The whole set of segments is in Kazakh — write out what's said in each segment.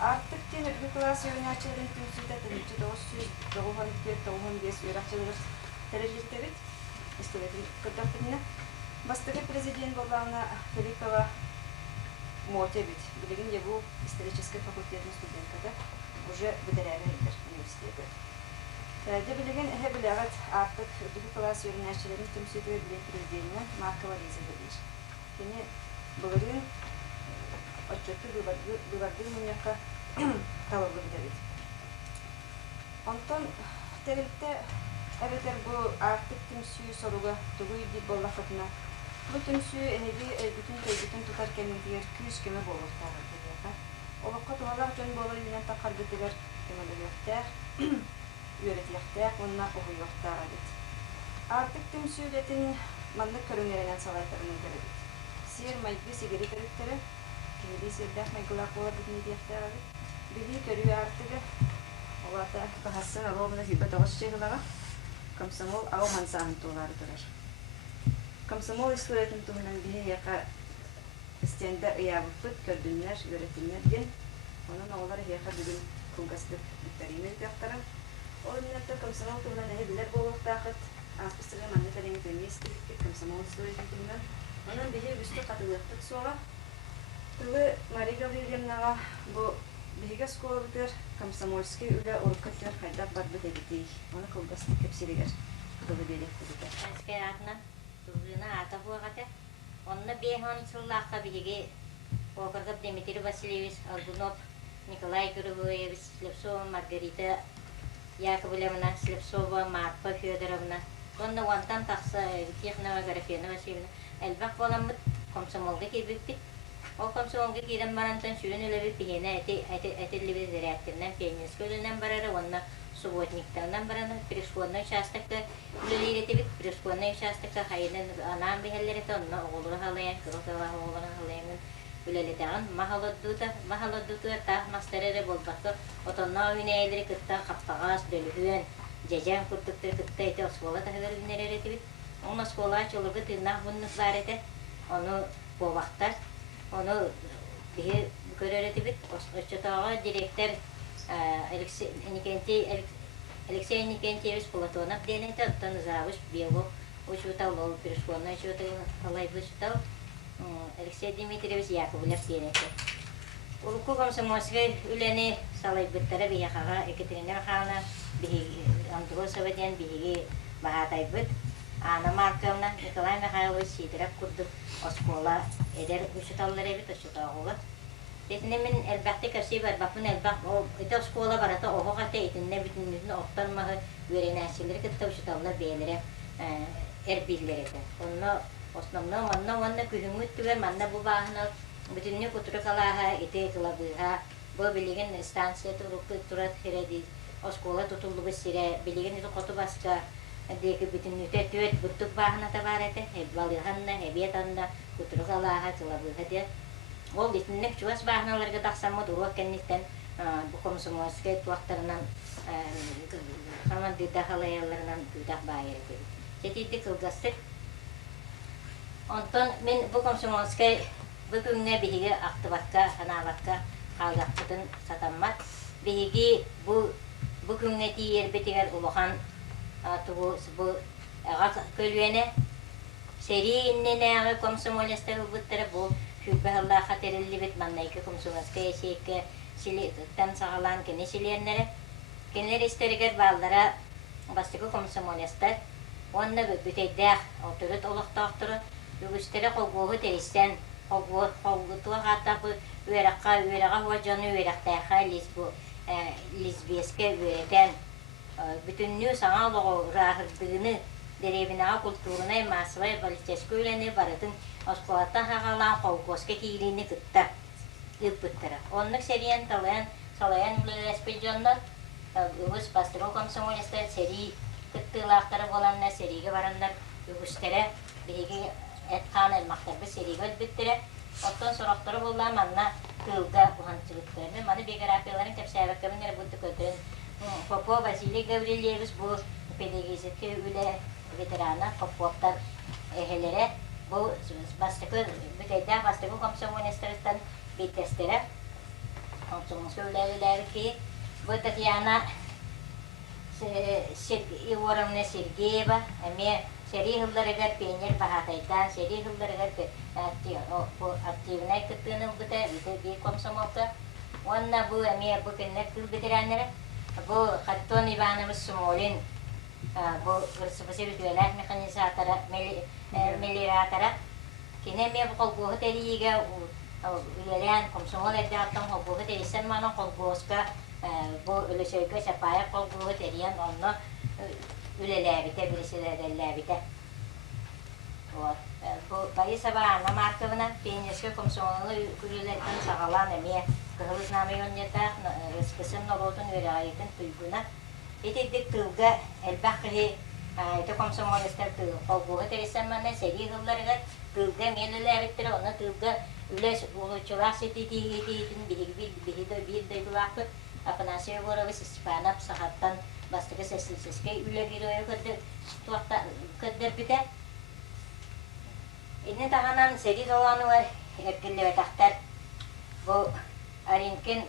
Artık yine bir klas yöneticilerin tümsüde tümsüde dostu doğan bir doğan bir süreçler tercihleri istedim kadar Бастығы президент болғаны Филиппова Мотевич, білген де бұл исторический факультетінің студенткада уже бідірәгі университеті. Тәлді білген әхе біләғат артық үрдігі класс өрінәшілерін түмсүйді білген президентінің Маркова Лиза білеш. Кені бұлырын отчетты бұларды мұнияққа қалығы білдереді. Онтан тәрілді әбетер бұл артық түмсүй соруға тұғый дейіп боллақытына bu tümsü bütün teyzetin tutar kendini küs kime bolur tarzı. Olukka tuğalar can bolur yine takar bitiler kime yoktar, üretiyaktar, onunla ohu yoktar adet. Artık tümsületin manlık körünlerinden salaytarının göredik. Siyir mayıklı sigaret editleri, kimili sirdah maygulak olur bitini diyaktar adet. Bihi körüyor artık. Olata bahasın alomuna hibe doğuz şeyhulağa, kamsamol ağ mansağın tuğları durar. Комсомол историясын туһунан биһи яка стенда ыябыппыт көрдүннер, үөретиннер ген. Онун оголар яка бүгүн кунгастык биттаринер дактарым. Онуннарда комсомол туһунан эһилер болуктаахыт. Аспыстыгы манны калеңи премьестикке комсомол историясын туһунан. Онун биһи үстү катылыктык суга. Тылы Мария Гавриловнага бу биһиге сколбутер комсомольский үле уруккаттар хайдап барбыт эбитей. Оны кунгастык кепсилигер. Тылы белектигите. Аскератна Тузына ата буагата. Онна бехан сыллакка биге Окоргов Дмитрий Васильевич Аргунов, Николай Григорьевич Слепцова, Маргарита Яковлевна Слепцова, Марфа Федоровна. Онна вантан такса Технова Графена Васильевна. Элбак боламыт комсомолга кебиппит. Ол комсомолга киден барантан сүрен үлеби пигене этеллеби зиряттенен пенискөлөнен барары онна субботниктардан бараны пришконный участокта үлелеретебит пришконный участокта хайнын анам бихеллерете онна оголура халаян кыротала оголура халаянын үлелетеган махалоддута тах мастерере болбакка отонна үйнейлери кытта каптагас дөлүһүөн жежен курдуктар кытта эте оскола тахылар үнереретебит он оскола чолугу тыынах буннукларете ону бобактар ону бихи көрөретебит оччотоого директор Алексей Никентьевич Платонов денете оттан завуч биолог учутал лол перешконный учутал халайбы учутал Алексей Дмитриевич Яковлев денете. Урку комсомольской үлени салайбыттары бияхага Екатерина Михайловна биги Андросова ден биги Бахатайбыт Анна Марковна Николай Михайлович Сидоров курдук оскола эдер учуталлар эбит учутагыла. Этне мен элбәхте кәрси бар, бапын элбәх о эте школа барата ого гата этне бүтүнүн оттанмагы үренәсилер китте ушуталла бәйләре эрбиллерете. Онно основно манна күһүңүт түгәр манна бу баһына бүтүнне кутуркалаха эте кылабыга бу билеген станция турат хереди школа тутулду бисире билеген эте коту баска деке бүтүнне төт буттук баһына табарете балыганна эбиятанда кутуркалаха кылабыга де ол итиннек чуас баахналарга тахсамма дуруак кенниттен бу комсомольский туактарынан хаманды дахалаяларынан күдах баайры. Жетидди кылгастык. Онтон мен бу комсомольский бүгүнгө биһиге актыбатка, ханалакка калгактын сатаммат. Биһиги бу бүгүнгө тиер бетигер улухан тугу бу көлүене серийиннене комсомолистер буттары бу Күбәллә хәтерелли бит маннайка комсомольская шейке силеттен сагалан кене силеннәре. Кенләр истергер баллара бастыгы комсомолистер. Онны бүтәйдә отырыт олыктактыры югыстыра когогы терестен коготуга хатапы үерәкка ваҗаны үерәктә лесбиеске үерәтән бүтүннү саңа лого рахырдыгыны деревина культурная массовая политическая үләне барытын Осколаттан хагалан колгоске киилини кытта ыппыттара. Оннук сериен талаян салаян үлелеспеджоннор үгүс бастыру комсомолистер сери кыттылаактары боланна сериге барандар үгүстере биги эткан элмактарбы сериге өтбүттүре. Оттон сороктору болла манна кылга уханчылыктарны маны биографияларын кепсәбеккемнер бутты көтөн. Попо Василий Гаврилевич бу педагогический үле ветерана Поповтар эхелере бу бастыкы бүтәйдә бастыкы комсомолистерстан биттестере комсомолска үлелелер ки. Бу Татьяна Егоровна Сергеева, эме сери хылларыгар пенер бахатайдан, сери хылларыгар активнай кыттыны бұта, бі комсомолка. Онна бу эме бу кеннер тыл бетераннары, бу Хаттон Иванович Сумолин, бу высыпасы бүтүэлэх механизатора, мелиратора, кине ме бу колбуғы тәрийге үлелен комсомол әрдіғаттан колбуғы тәрисен мана колбуғыска bu ölüşöykö sapaya kolbuğu teriyen onu ülelebite birisilerellebite. Bu bayı sabahına markavına peynirske komsomonu ülülerden sağalan emeye kıhılız namı yönyata ıskısın oludun öyle tuyguna. Etedik tılga elbakri ete komsomonu ister kolbuğu terisen bana seri hıllarıgar tılga melülebittir onu tılga üles uluçular setitiğin bir de bu vakit Apanasya Егорович Испанап сахаттан бастыгы сесилсеске үле героя көддөр бите. Инне тағанан сери доланы бар эркелле тахтар. Бу Аринкин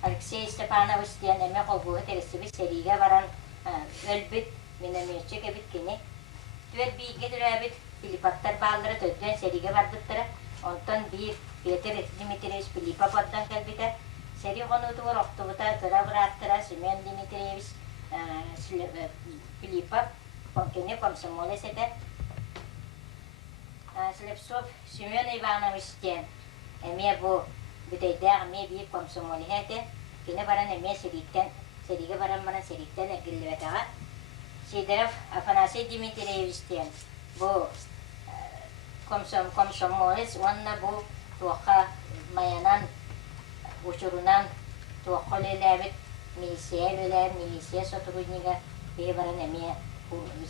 Алексей Степанович диен эме колбуы тересиби сериге баран өлбүт минемече кебит кини. Түет бийге дүрәбит Филиппаттар баалдары төдден сериге барбыттара. Онтон бир Петр Дмитриевич Филиппов аддан келбите. Сери конутугар октубута кыра быраттыра Семен Дмитриевич Филиппов конкене комсомоле сете Слепцов Семен Иванович тен эме бу бүтейдер эме бир комсомоле хете кине баран эме сериге баран сериктен экиллебетага Сидоров Афанасий Дмитриевич тен бу комсомолес онна бу туаха маянан Учурунан туаққолеләбит милисия сотруднига бейбаран әме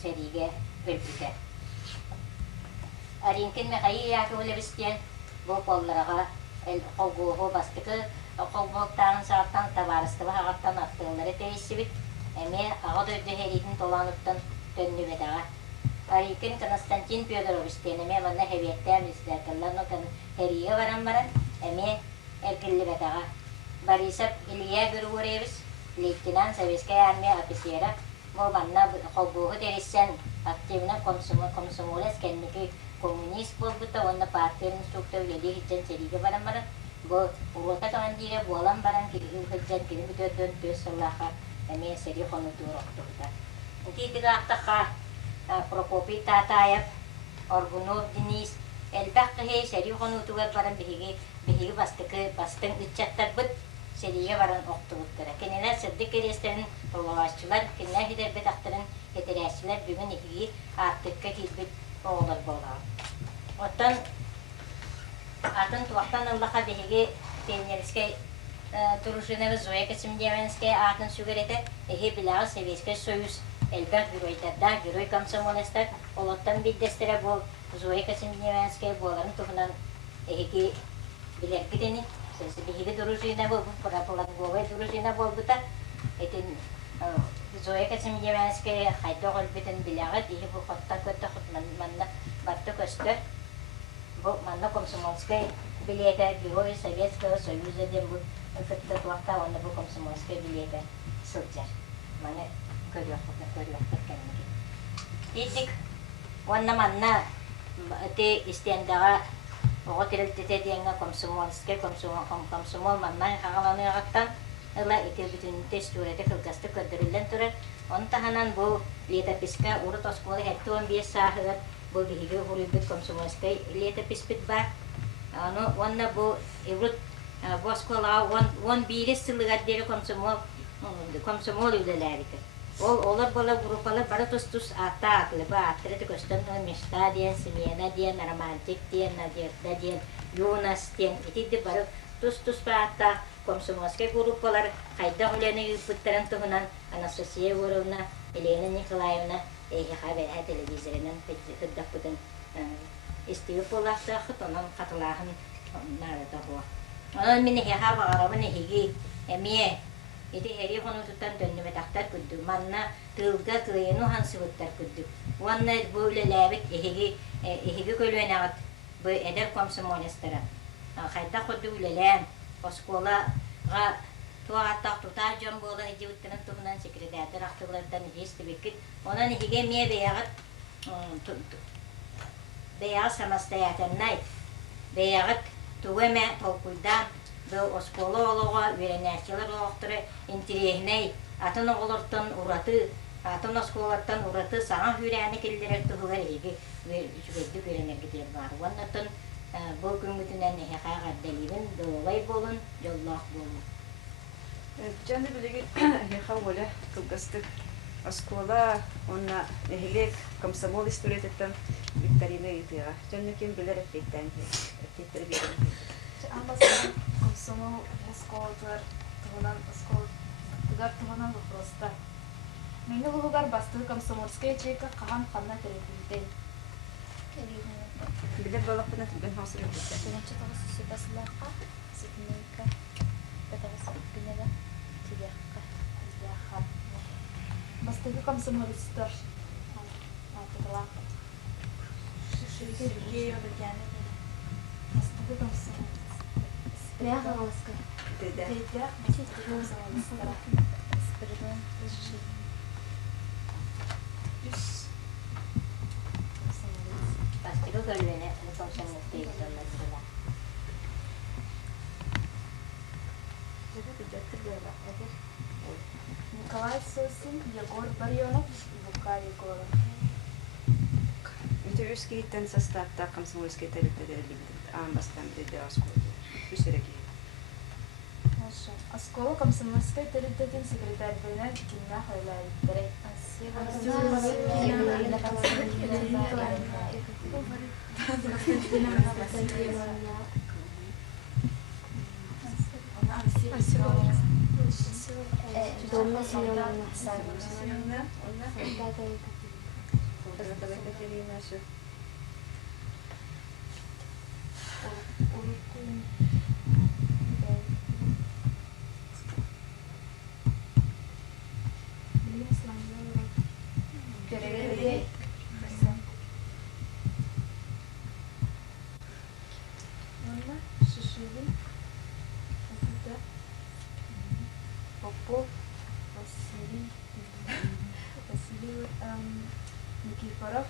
сериге өлбіте. Аринкен мехайы яқы өлебістен бұл қоллараға қолғуғы бастықы қолғуықтағын сағаттан табарысты бағаттан аттығылары тәйісі әме аға дөйді херетін толануттан төнді бетаға. Аринкен Константин Федоровичтен әме манна хәбеттәр мисдәкіллән хериге баран әме Эркелли бетаға. Борисов Илья Григорьевич, лейтенант Советской армии офицера, бұл манна қолбуғы тересен активна комсомолес кәннекі коммунист болбыта, онна партияның структур үледі хиджан сериге баран. Бұл урота тоған дейре болан баран хиджан кені бүтөрден төс сыллаға әме сери қону туыр оқтуғыта. Тетігі ақтақа Прокопий Татаев, Оргунов Денис, әлбәққі хей сери қону туғар баран биһиги бастын үтчаттар бут сериге баран оқтубуттара. Кенелер сырды керестерин олуашчылар, кенелер хидербет ақтарын етерәсілер бүгін ихиги артыққа килбит оғылар болған. Оттан атын туақтан Аллаха биһиги пионерскай дружинавы Зоя Касимдевенскай атын сүгерете эхи билағы Советский Союз элбәк геройдарда, герой комсомолестар олоттан биддестере бол Зоя Касимдевенскай боларын туғынан эхиги билергидени сesi bihiga дружина бол пропаганговая дружина болбута этин Зоя Касимдевенская хайда голбитен билягат ихи бу хотта көттө манна батты көстө бу манна комсомольская билета герой Советского Союза ден бу фетта туакта онда бу комсомольская билета сылжар мана көрүөктөр кенеги дидик онна манна те истендага Ого тирелтете диенга комсомол маннай хагаланыгаттан ыла ите бүтүн тестурете кылгасты көдөрүлөн турар. Онтаханан бу летописка урут осколы хеттуан бие сахыгар бу биһиге хурубут комсомольскай летописпит бар. Аны онна бу эврут боскола он бирис сылыгар дери комсомол үлеләрика. Олар бола группалар бары тус ата атлы ба атрете көстөн мечта диен, семена диен, романтик диен, надежда диен, юнас диен. Итиде бары тус ба ата комсомольская группалар кайда улене юпуттаран тугунан Анастасия Егоровна, Елена Николаевна хабер телевизорынан педдаппытын истип болакта хытонан катылахын нарата бо. Анан мен хаба арабын хиги эмие ити хери конутуттан төннүмө тактар күддү манна тылга кыйыну хансыбыттар күддү уанна бөлө лабит эхиги көлөнагат бу эдер комсомолестера хайта кодду үлелен оскола туааттақ тутаа жон болан ити уттанан туһунан секретарьтер ахтылардан истебеккит онан ихиге мие беягат беяг самостоятельный беягат тугеме толкуйдан бу осколо олого веренячилер олохторы интересней атын оголортон ураты атын осколаттан ураты саң хүрәне келдерер тугар иги жүгөдү веренергитер бар оннотон бу күнгүтүнөн эхага делибин долай болун жоллох болун Жанды билеги хаволя кылгастык оскола онна эхлек комсомол историяттан викторина итига. Жанны ким билер эффектен. Эффектер билер. Амбасан комсомол осколдар тугунан оскол тугар тугунан просто. Мени лугар басты комсомольская чека кахан ханна теребилден. Билер балапына тибен хасыр эффектен. Беренче тагы сибасларга ситнейка бетагы бинега тигерка изляха. Басты комсомолистар. Атыла. Шишиге бие билгәне. Басты комсомол. Спряга ласка. Деде. Деде, басты комсомолистар. Спирдон ши. Пастыры көлүнө комсомол тейсонласыла Николай Сосин, Егор Барьонов, Лука Егоров. Mitä yskiitten sastavta комсомольской территории амбастан деде оскола. Үсереги. Хорошо. Оскола комсомольской территории секретарь Война Кимна Хайлайдere. Попов, Василий, Никифоров,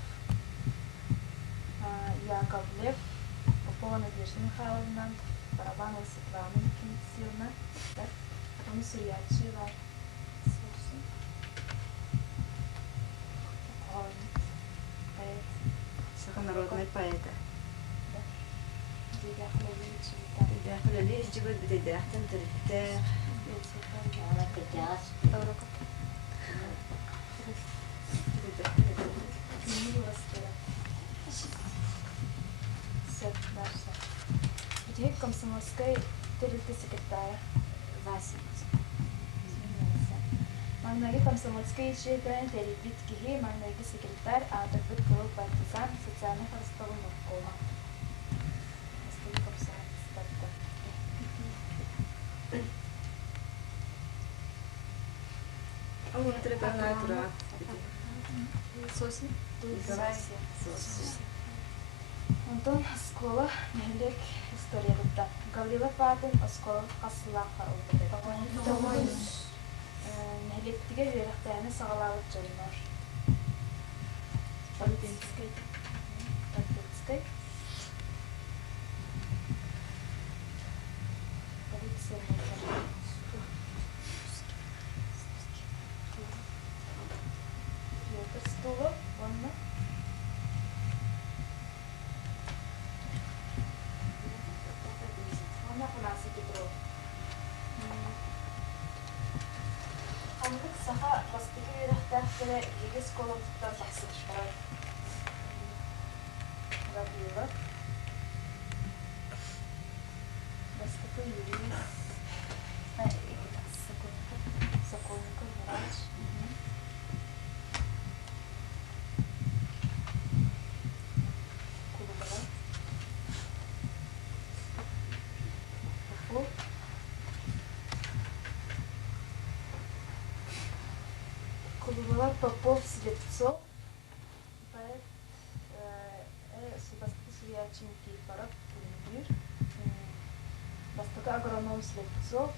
Яковлев, Попова Надежда Михайловна, Барабанова Светлана Никитьевна, потом Сурьячева, поэт. Народный поэт. Деда Хлебович Виталий. Деде Хлебович живет в деде. Тентерте. ана кытяас Где комсомольская территория секретаря Вася. Магнаги комсомольская ячейка территории Магнаги секретарь, а такой был партизан социальных ростовых Муркова. Он требует тура. Сосин. Николай. Антон Скола, Мелек, история Рудда. Гаврила Папин, Осколов, Каслаха, Улбет. Мелек тиге верхтаяны сағалауыт жайнар. Политинской. Политинской. Полиция. Стула, ванна. Ванна Панасий Петров. Хамдык саха бастыгы верахтахтыра егес колоптан тақсырышпарай. Гаврилов. Бастыгы юрист. Сокольников, врач. Попов, Слепцов, поэт, Судьячий Никифоров, Кулинбир, Востока агроном Слепцов,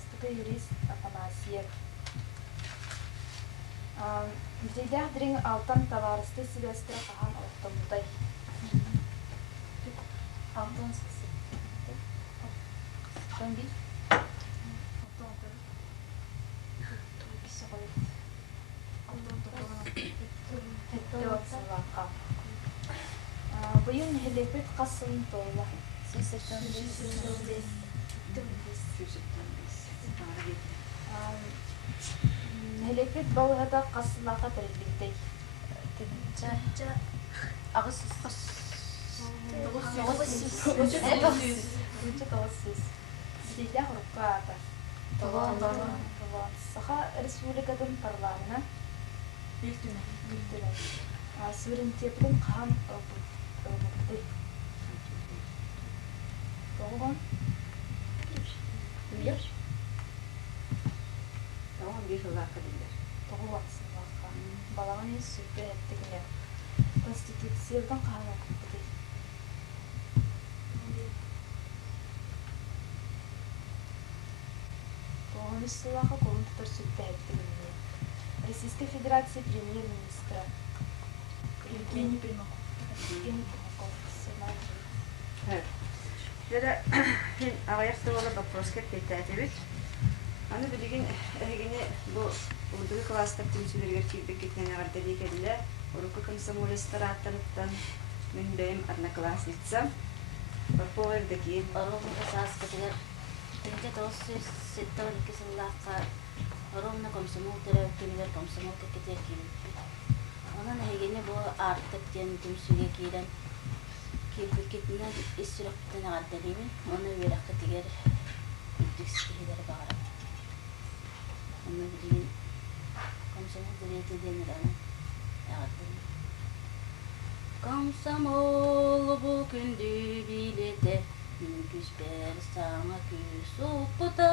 Хастыка юрист Афанасьев. Битейдах дрин алтан товарысты Сильвестр Кахан Алтамутай. Алтан сысы. Алтан бит. Алтан бит. Бисі қойып. Алтан тоқылған. Хетті отсылаққа. Бұйын хелепет қасылын тойлы. Сүйсеттен бес. Хелепет балғада қасылаққа тәрбілдей. Ағысыз. Сидя хұрыққа ата. Саха республикадан парламена Билтүнен. Суверенитетінің қаған ылбырды. Тоғылған? Билер? Тоғылған бір жылаққа дейдер. Тоғылған сылаққа. Балаған ес сүрпе әттігілер. Конституциялдан қаған ылбырды. Тоғылған ес сылаққа қолын тұтар сүрпе әттігілер. Российской Федерации премьер-министра Евгений Примаков. Жада мен ағайырсы олы вопрос кәппетті әтебет. Аны білген әгене бұл ұлдығы кластар тімсілергер кейбек кеткен ағарды декелі. Ұрықы комсомолистар аттаныптан мен бәйім одноклассница. Повердеки. Оромна сааскатыгар. Тенте тоссыз сеттавар кисыллааққа оромна комсомол терапиялар комсомол кекетер килиппит. Онан әгене бұл артық тен түмсүге киирен килбекетіне иссүрөктен ағаддалимин. Оны вераққа тигер үддіксігелер бағарам. Оны білген комсомол діреті денірәнін ағаддалимин. Комсомол бұл күнді билете, мүмкіс бәр саңа күс ұппыта.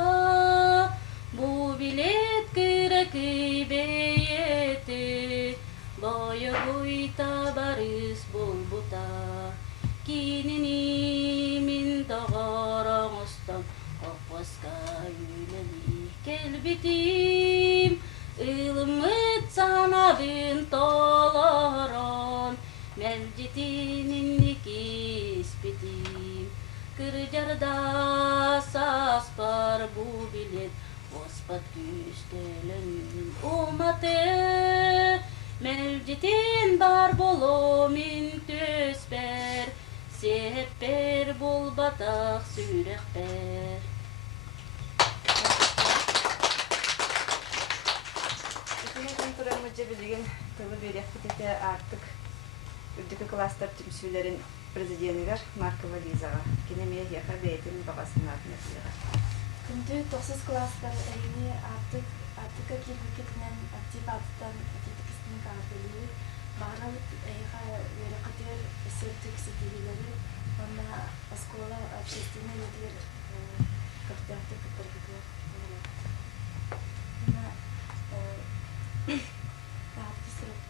Бұл билет кірәкі бейеті, бая бұйта барыс бұл бұта. Кинini min tağaramızdan Qapqasqa yüyləni kelbitim Ilımıt sanabın talaran Mevcitinin ikisbitim Kırcarda saspar bu bilet Ospat güstelenin umatı Mevcitin bar bolo min tösper Sepper bol bataq sürəxbər. Bütün konturamıcı bilgin tılı berek bitete artık ürdükü klastар tümsülerin prezidentigar Markova Lizaga. Kinemeye yaka beytin babasının adına bilir. Күнді 9 класстар әйіне артыка келбекетінен актив аттан кетікістің қағатылығы бағаралық әйға верақатер сөртік сетелелері онна оскола общественный лидер каптиақты күттіргілер онна тағатты сұрып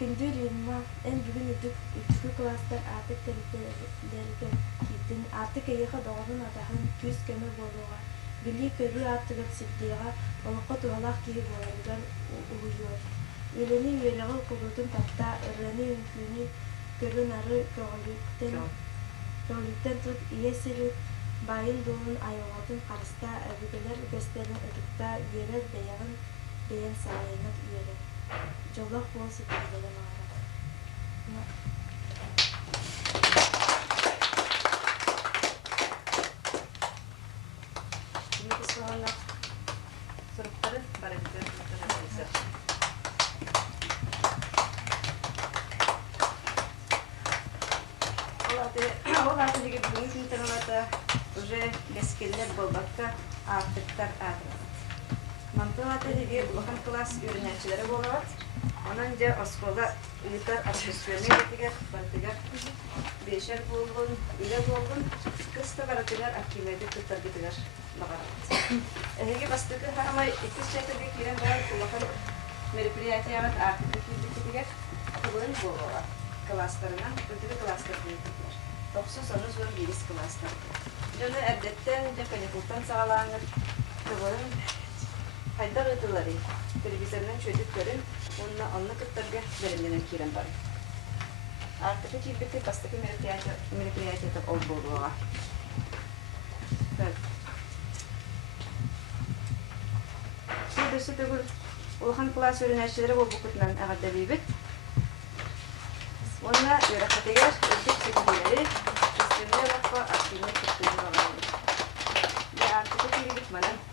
күнді рейнма ән бүгін үдікі класстар артык тәріптерген кейттен артык әйіға доғырын атағын күз көмі болуға білі көрі артығыт сетдейға олыққа туғалақ кейі боларыдан ұғыйыр. Өлені үйеліғі құлытын тапта ұрыны үнкүні көрін ары көгіліктен тұт иесілік байын долын айылғатын қарыста әбігілер gösterін ұдықта үйелер бәяғын бәйін сарайынат үйелер. Жолақ бол сетдейден ағара. Сұрыптары бар әділер. Ол атылығы бүгін сынтырылаты уже бескелер болбаққа артықтар адырылады. Мантыл атылығы ұлған класс үйрінәчілері болуад. Онан же оскола үйітар атмосферны етігер, бартығар бешер болғын, үйе болғын, қысты баратығар акимеді күттар кетігер бағарады. Әйге бастықы харамай 2 шәкірге керен бар ұлған мероприятиямат артықы кетігер құлын болуад. Класстарынан, өтігі класстар дейдігер. 9 класстар. Жана эрдеттен же каникултан сагалаңыр. Төгөрүн хайдар ытылары. Телевизордан чөйдүк көрүн. Онны кыттарга беренден кирен бар. Артык кибетти бастык мероприятие ол болуга. Так. Сөйдөсү төгүл улхан класс өрүнәчләре бу букытнан агада бибет. Онна яракатыгар